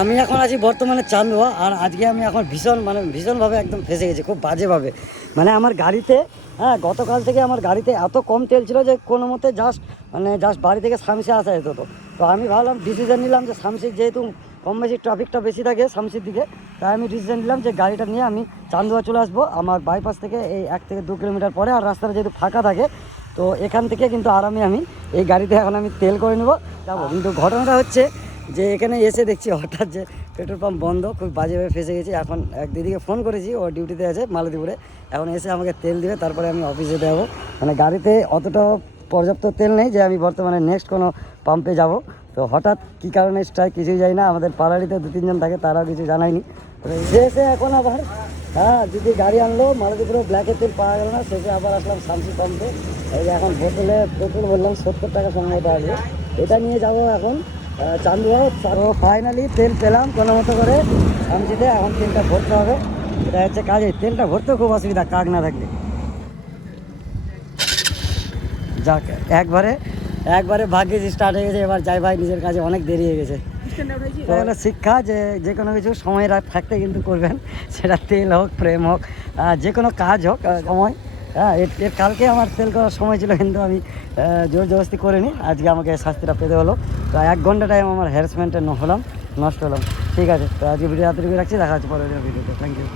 আমি এখন আছি বর্তমানে চান্দুয়া, আর আজকে আমি এখন ভীষণভাবে একদম ফেঁসে গেছি, খুব বাজেভাবে। মানে আমার গাড়িতে, হ্যাঁ, গতকাল থেকে আমার গাড়িতে এত কম তেল ছিল যে কোনো মতে জাস্ট বাড়ি থেকে শামসি আসা যেত। তো আমি ভাবলাম, ডিসিশন নিলাম যে শামসির যেহেতু কম বেশি ট্রাফিকটা বেশি থাকে শামসির দিকে, তাই আমি ডিসিশন নিলাম যে গাড়িটা নিয়ে আমি চান্দুয়া চলে আসবো। আমার বাইপাস থেকে এই 1 থেকে 2 কিলোমিটার পরে, আর রাস্তাটা যেহেতু ফাঁকা থাকে, তো এখান থেকে কিন্তু আরামে আমি এই গাড়িতে এখন আমি তেল করে নেবো যাবো। কিন্তু ঘটনাটা হচ্ছে যে এখানে এসে দেখছি হঠাৎ যে পেট্রোল পাম্প বন্ধ, খুব বাজেভাবে ফেসে গেছি। এখন এক দিদিকে ফোন করেছি, ও ডিউটিতে আছে মালতীপুরে, এখন এসে আমাকে তেল দিবে, তারপরে আমি অফিসে যাবো। মানে গাড়িতে অতটা পর্যাপ্ত তেল নেই যে আমি বর্তমানে নেক্সট কোনো পাম্পে যাব। তো হঠাৎ কী কারণে স্ট্রাইক কিছুই জানি না, আমাদের পাড়ারিতে 2-3 জন থাকে, তারাও কিছু জানায়নি। তো এসে এখন আবার, হ্যাঁ, দিদি গাড়ি আনলো, মালতীপুরে ব্ল্যাকের তেল পাওয়া গেল না, শেষে আবার আসলাম শামসি পাম্পে। এই যে এখন বোতলে পেট্রোল বললাম 70 টাকা সম্ভবত আসবে, এটা নিয়ে যাবো এখন চান্দুয়া। তো ফাইনালি তেল পেলাম কোনো মতো করে শামসিতে, এখন তেলটা ভরতে হবে। এটা হচ্ছে কাজ, এই তেলটা ভরতেও খুব অসুবিধা কাক না থাকলে। যাক, একবারে ভাগ্যে স্টার্ট হয়ে গেছে। এবার যাই ভাই, নিজের কাজে অনেক দেরি হয়ে গেছে। তো হলো শিক্ষা যে কোনো কিছু সময় থাকতে কিন্তু করবেন, সেটা তেল হোক, প্রেম হোক, যে কোনো কাজ হোক, সময়। হ্যাঁ, এর কালকে আমার তেল করার সময় ছিল, কিন্তু আমি জোর জবরদস্তি করিনি, আজকে আমাকে শাস্তিটা পেতে হলো। তো 1 ঘন্টা টাইম আমার হ্যারাসমেন্টে নষ্ট হলাম। ঠিক আছে, তো আজকে ভিডিও রাখছি, দেখা হচ্ছে পরের ভিডিওতে। Thank you.